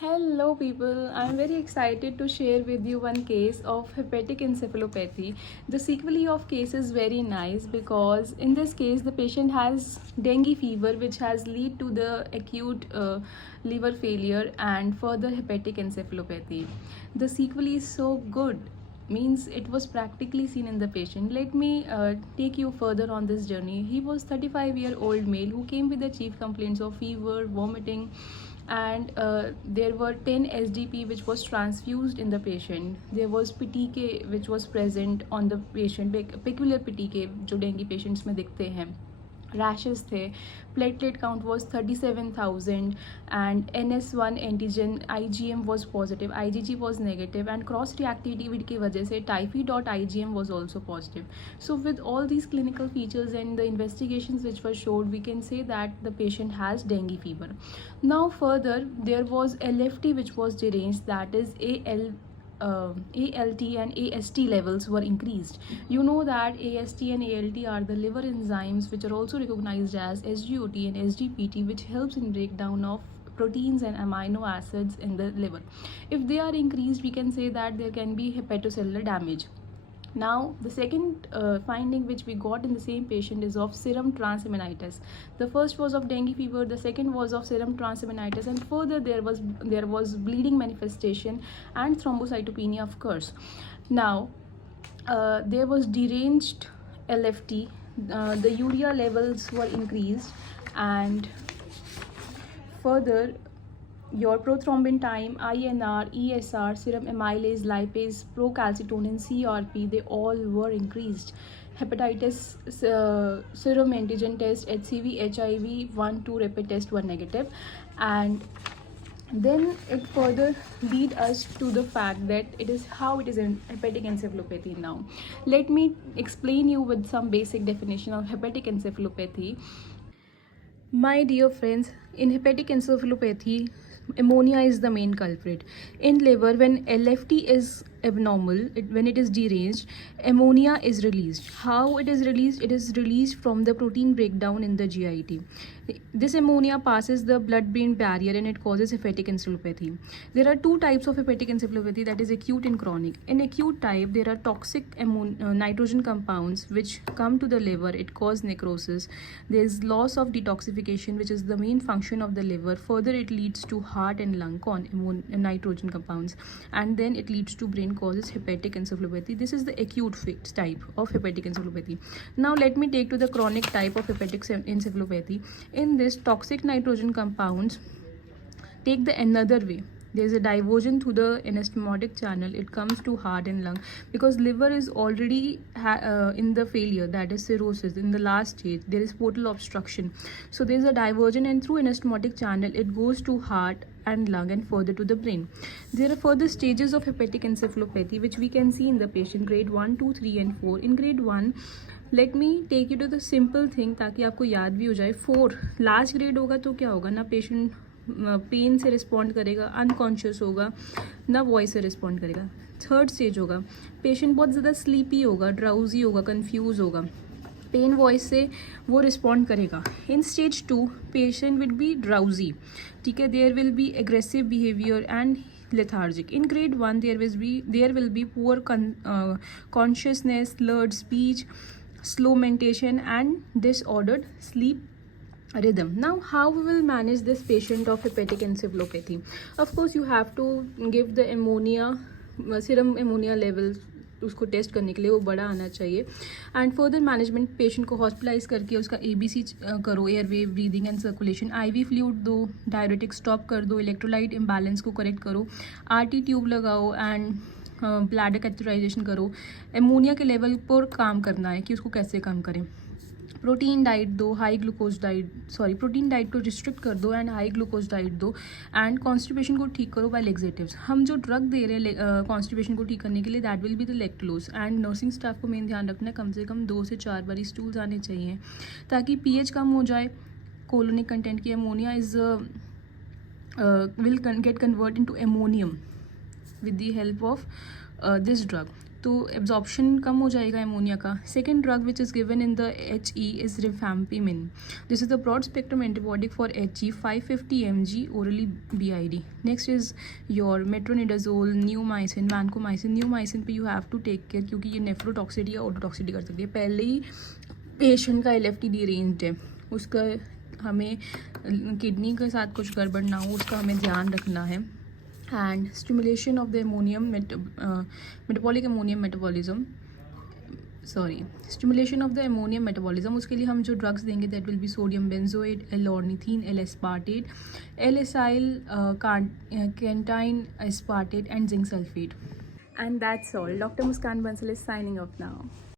Hello people, I'm very excited to share with you one case of hepatic encephalopathy. The sequelae of case is very nice because in this case the patient has dengue fever which has lead to the acute liver failure and further hepatic encephalopathy. The sequelae is so good, means it was practically seen in the patient. Let me take you further on this journey. He was 35-year-old male who came with the chief complaints of fever, vomiting, and there were 10 SDP which was transfused in the patient. There was PTK which was present on the patient, peculiar PTK जो dengue patients में दिखते हैं. Rashes थे, platelet count was 37,000 and NS1 antigen IgM was positive, IgG was negative, and cross reactivity की वजह से typhi.IgM was also positive. So with all these clinical features and the investigations which were showed, we can say that the patient has dengue fever. Now further there was LFT which was deranged, that is ALT and AST levels were increased. You know that AST and ALT are the liver enzymes which are also recognized as SGOT and SGPT, which helps in breakdown of proteins and amino acids in the liver. If they are increased, we can say that there can be hepatocellular damage. Now the second finding which we got in the same patient is of serum transaminitis. The first was of dengue fever, the second was of serum transaminitis, and further there was bleeding manifestation and thrombocytopenia of course. Now there was deranged LFT, the urea levels were increased, and further your prothrombin time, INR, ESR, serum amylase, lipase, procalcitonin, CRP, they all were increased. Hepatitis serum antigen test, HCV, HIV 1-2 rapid test were negative, and then it further lead us to the fact that it is how it is in hepatic encephalopathy. Now let me explain you with some basic definition of hepatic encephalopathy. My dear friends, in hepatic encephalopathy, ammonia is the main culprit. In liver, when LFT is abnormal, when it is deranged, ammonia is released. How it is released? It is released from the protein breakdown in the GIT. This ammonia passes the blood-brain barrier and it causes hepatic encephalopathy. There are two types of hepatic encephalopathy, that is acute and chronic. In acute type, there are toxic nitrogen compounds which come to the liver. It causes necrosis. There is loss of detoxification, which is the main function of the liver. Further, it leads to heart and lung nitrogen compounds, and then it leads to brain, causes hepatic encephalopathy. This is the acute type of hepatic encephalopathy. Now let me take to the chronic type of hepatic encephalopathy. In this, toxic nitrogen compounds take the another way. There is a diversion through the anastomotic channel. It comes to heart and lung because liver is already in the failure, that is cirrhosis. In the last stage, there is portal obstruction. So there is a diversion, and through anastomotic channel, it goes to heart and lung and further to the brain. There are further stages of hepatic encephalopathy which we can see in the patient, grade 1, 2, 3 and 4. In grade 1, let me take you to the simple thing ताकि आपको याद भी हो जाए. 4 last grade होगा तो क्या होगा ना, पेशेंट पेन से रिस्पॉन्ड करेगा, अनकॉन्शियस होगा, ना वॉइस से रिस्पॉन्ड करेगा. 3rd स्टेज होगा, पेशेंट बहुत ज़्यादा स्लीपी होगा, ड्राउजी होगा, कन्फ्यूज़ होगा, पेन वॉइस से वो रिस्पॉन्ड करेगा. In stage 2 patient will be drowsy, ठीक है, there will be aggressive behaviour and lethargic. In grade 1 there will be poor consciousness, slurred speech, slow mentation and disordered sleep rhythm. Now how we will manage this patient of hepatic encephalopathy? Of course you have to give the ammonia, serum ammonia levels उसको test करने के लिए वो बड़ा आना चाहिए. And further management, patient को hospitalise करके उसका ABC करो, airway, breathing and circulation, IV fluid दो, डायरेटिक स्टॉप कर दो, इलेक्ट्रोलाइट इम्बैलेंस को करेक्ट करो, RT ट्यूब लगाओ एंड ब्लैडर कैथेटराइजेशन करो. एमोनिया के लेवल पर काम करना है कि उसको कैसे कम करें. प्रोटीन डाइट दो, high glucose diet, protein diet को रिस्ट्रिक्ट कर दो एंड हाई ग्लूकोज डाइट दो. एंड कॉन्स्टिपेशन को ठीक करो बाय लेक्सेटिव्स. हम जो ड्रग दे रहे हैं कॉन्स्टिपेशन को ठीक करने के लिए, that will be the lactulose. And nursing staff को मेन ध्यान रखना है, कम से कम 2 से 4 बार स्टूल्स आने चाहिए ताकि pH कम हो जाए. कोलोनिक कंटेंट की ammonia is will get convert into ammonium with the help of this drug. तो एब्जॉर्प्शन कम हो जाएगा एमोनिया का. Second drug which is given in the HE is rifaximin. This is the broad spectrum antibiotic for HE 550 mg orally BID. Next is your metronidazole, neomycin, vancomycin. Neomycin पे you have to take care क्योंकि ये nephrotoxicity या ototoxicity कर सकती है. पहले ही patient का LFT range है, उसका हमें किडनी के साथ कुछ गड़बड़ ना हो उसका हमें ध्यान रखना है. And stimulation of the ammonium metabolic ammonium metabolism, stimulation of the ammonium metabolism, उसके लिए हम जो ड्रग्स देंगे that will B sodium benzoate, L-ornithine, L-aspartate, L-acyl cantine aspartate and zinc sulfate. And that's all. Dr. Muskan Bansal is signing off now.